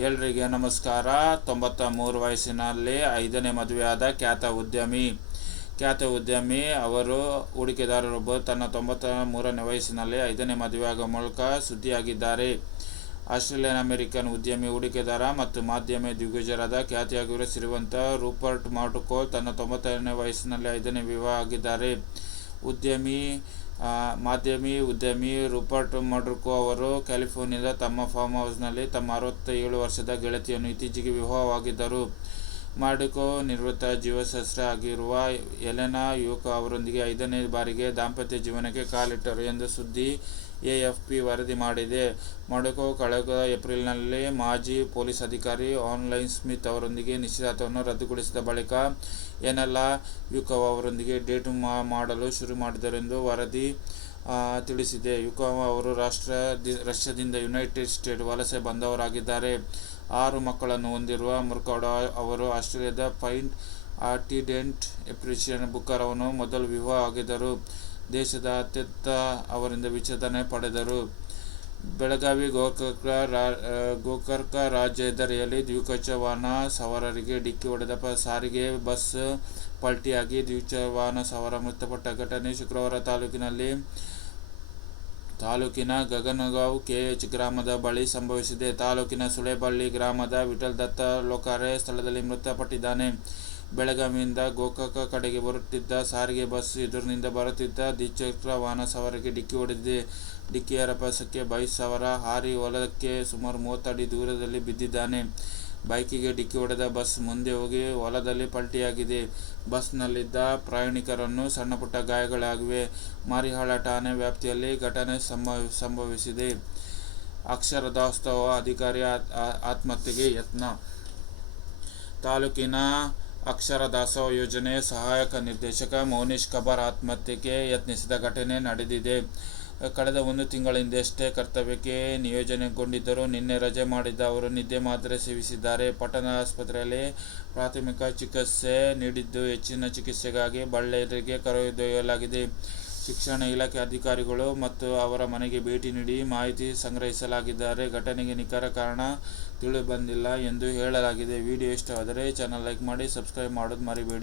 ಎಲ್ರಿಗೆ ನಮಸ್ಕಾರ. ತೊಂಬತ್ತ ಮೂರು ವಯಸ್ಸಿನಲ್ಲಿ ಐದನೇ ಮದುವೆಯಾದ ಖ್ಯಾತ ಉದ್ಯಮಿ. ಖ್ಯಾತ ಉದ್ಯಮಿ ಅವರು ಹೂಡಿಕೆದಾರರೊಬ್ಬರು. ತನ್ನ ತೊಂಬತ್ತ ಮೂರನೇ ವಯಸ್ಸಿನಲ್ಲಿ ಐದನೇ ಮದುವೆಯಾಗುವ ಮೂಲಕ ಸುದ್ದಿಯಾಗಿದ್ದಾರೆ. ಆಸ್ಟ್ರೇಲಿಯನ್ ಅಮೆರಿಕನ್ ಉದ್ಯಮಿ, ಹೂಡಿಕೆದಾರ ಮತ್ತು ಮಾಧ್ಯಮ ದಿಗ್ಗಜರಾದ ಖ್ಯಾತಿಯಾಗಿರುವ ರೂಪರ್ಟ್ ಮಾರ್ಟುಕೋಲ್ ತನ್ನ ತೊಂಬತ್ತನೇ ವಯಸ್ಸಿನಲ್ಲಿ ಐದನೇ ವಿವಾಹ ಆಗಿದ್ದಾರೆ ಉದ್ಯಮಿ ಮಾಧ್ಯಮಿ ಉದ್ಯಮಿ ರೂಪರ್ಟ್ ಮಡ್ರುಕೋ ಅವರು ಕ್ಯಾಲಿಫೋರ್ನಿಯಾದ ತಮ್ಮ ಫಾರ್ಮ್ ಹೌಸ್ನಲ್ಲಿ ತಮ್ಮ ಅರವತ್ತೇಳು ವರ್ಷದ ಗೆಳತಿಯನ್ನು ಇತ್ತೀಚೆಗೆ ವಿವಾಹವಾಗಿದ್ದರು. ಮಾರ್ಡುಕೋ ನಿವೃತ್ತ ಜೀವಶಾಸ್ತ್ರ ಆಗಿರುವ ಎಲೆನಾ ಯುವಕ ಅವರೊಂದಿಗೆ ಐದನೇ ಬಾರಿಗೆ ದಾಂಪತ್ಯ ಜೀವನಕ್ಕೆ ಕಾಲಿಟ್ಟರು ಎಂದು ಸುದ್ದಿ ಎಎಫ್ಪಿ ವರದಿ ಮಾಡಿದೆ. ಮಾರ್ಡುಕೋ ಕಳೆದ ಏಪ್ರಿಲ್ನಲ್ಲಿ ಮಾಜಿ ಪೊಲೀಸ್ ಅಧಿಕಾರಿ ಆನ್ಲೈನ್ ಸ್ಮಿತ್ ಅವರೊಂದಿಗೆ ನಿಶ್ಚಿತಾರ್ಥವನ್ನು ರದ್ದುಗೊಳಿಸಿದ ಬಳಿಕ ಏನೆಲ್ಲ ಯುಕವ್ ಅವರೊಂದಿಗೆ ಡೇಟ್ ಮಾಡಲು ಶುರು ಮಾಡಿದರೆಂದು ವರದಿ ತಿಳಿಸಿದೆ. ಯುಕವ್ ಅವರು ರಾಷ್ಟ್ರ ರಷ್ಯಾದಿಂದ ಯುನೈಟೆಡ್ ಸ್ಟೇಟ್ ವಲಸೆ ಬಂದವರಾಗಿದ್ದಾರೆ. ಆರು ಮಕ್ಕಳನ್ನು ಹೊಂದಿರುವ ಮುರ್ಕೌಡ ಅವರು ಆಸ್ಟ್ರೇಲಿಯಾದ ಪೈಂಟ್ ಆರ್ಟಿಡೆಂಟ್ ಎಪ್ರಿಷಿಯನ್ ಬುಕ್ಕರ್ ಅವನು ಮೊದಲು ವಿವಾಹ ಆಗಿದ್ದರು. ದೇಶದ ಅತ್ಯಂತ ಅವರಿಂದ ವಿಚ್ಛೇದನೆ ಪಡೆದರು. ಬೆಳಗಾವಿ ಗೋಕರ್ಕ ಗೋಕರ್ಕ ರಾಜ್ಯ ಹೆದ್ದಾರಿಯಲ್ಲಿ ದ್ವಿಚಕ್ರ ವಾಹನ ಸವಾರರಿಗೆ ಡಿಕ್ಕಿ ಹೊಡೆದ ಸಾರಿಗೆ ಬಸ್ ಪಲ್ಟಿಯಾಗಿ ದ್ವಿಚಕ್ರ ವಾಹನ ಸವಾರ ಮೃತಪಟ್ಟ ಘಟನೆ ಶುಕ್ರವಾರ ತಾಲೂಕಿನಲ್ಲಿ. ತಾಲೂಕಿನ ಗಗನಗಾಂವ್ ಕೆಎಚ್ ಗ್ರಾಮದ ಬಳಿ ಸಂಭವಿಸಿದೆ. ತಾಲೂಕಿನ ಸುಳೆಬಳ್ಳಿ ಗ್ರಾಮದ ವಿಠಲ್ ದತ್ತ ಲೋಕಾರೆ ಸ್ಥಳದಲ್ಲಿ ಮೃತಪಟ್ಟಿದ್ದಾನೆ. ಬೆಳಗಾವಿಯಿಂದ ಗೋಕಾಕ ಕಡೆಗೆ ಬರುತ್ತಿದ್ದ ಸಾರಿಗೆ ಬಸ್ ಎದುರಿನಿಂದ ಬರುತ್ತಿದ್ದ ದ್ವಿಚಕ್ರ ವಾಹನ ಸವಾರಿಗೆ ಡಿಕ್ಕಿ ಹೊಡೆದಿದೆ. ಡಿಕ್ಕಿಯ ರಭಸಕ್ಕೆ ಬೈಕ್ ಸವಾರ ಹಾರಿ ಹೊಲಕ್ಕೆ ಸುಮಾರು ಮೂವತ್ತು ಅಡಿ ದೂರದಲ್ಲಿ ಬಿದ್ದಿದ್ದಾನೆ. ಬೈಕಿಗೆ ಡಿಕ್ಕಿ ಹೊಡೆದ ಬಸ್ ಮುಂದೆ ಹೋಗಿ ಹೊಲದಲ್ಲಿ ಪಲ್ಟಿಯಾಗಿದೆ. ಬಸ್ನಲ್ಲಿದ್ದ ಪ್ರಯಾಣಿಕರನ್ನು ಸಣ್ಣಪುಟ್ಟ ಗಾಯಗಳಾಗಿವೆ. ಮಾರಿಹಾಳ ಠಾಣೆ ವ್ಯಾಪ್ತಿಯಲ್ಲಿ ಘಟನೆ ಸಂಭವ, ಸಂಭವಿಸಿದೆ. ಅಕ್ಷರ ದಾಸ್ತವ ಅಧಿಕಾರಿ ಆತ್- ಆತ್ಮಹತ್ಯೆಗೆ ಯತ್ನ. ತಾಲೂಕಿನ ಅಕ್ಷರ ದಾಸೋಹ ಯೋಜನೆ ಸಹಾಯಕ ನಿರ್ದೇಶಕ ಮೌನೇಶ್ ಕಬಾರ್ ಆತ್ಮಹತ್ಯೆಗೆ ಯತ್ನಿಸಿದ ಘಟನೆ ನಡೆದಿದೆ. ಕಳೆದ ಒಂದು ತಿಂಗಳ ಹಿಂದೆಯಷ್ಟೇ ಕರ್ತವ್ಯಕ್ಕೆ ನಿಯೋಜನೆಗೊಂಡಿದ್ದರು ನಿನ್ನೆ ರಜೆ ಮಾಡಿದ್ದ ಅವರು ನಿದ್ದೆ ಮಾತ್ರೆ ಸೇವಿಸಿದ್ದಾರೆ. ಪಟ್ಟಣ ಆಸ್ಪತ್ರೆಯಲ್ಲಿ ಪ್ರಾಥಮಿಕ ಚಿಕಿತ್ಸೆ ನೀಡಿದ್ದು ಹೆಚ್ಚಿನ ಚಿಕಿತ್ಸೆಗಾಗಿ ಬಳ್ಳಾರಿಗೆ ಕರೆದೊಯ್ಯಲಾಗಿದೆ. ಶಿಕ್ಷಣ ಇಲಾಖೆ ಅಧಿಕಾರಿಗಳು ಮತ್ತು ಅವರ ಮನೆಗೆ ಭೇಟಿ ನೀಡಿ ಮಾಹಿತಿ ಸಂಗ್ರಹಿಸಲಾಗಿದ್ದಾರೆ. ಘಟನೆಗೆ ನಿಖರ ಕಾರಣ ತಿಳಿದುಬಂದಿಲ್ಲ ಎಂದು ಹೇಳಲಾಗಿದೆ. ವಿಡಿಯೋ ಇಷ್ಟವಾದರೆ ಚಾನಲ್ ಲೈಕ್ ಮಾಡಿ ಸಬ್ಸ್ಕ್ರೈಬ್ ಮಾಡೋದು ಮರಿಬೇಡಿ.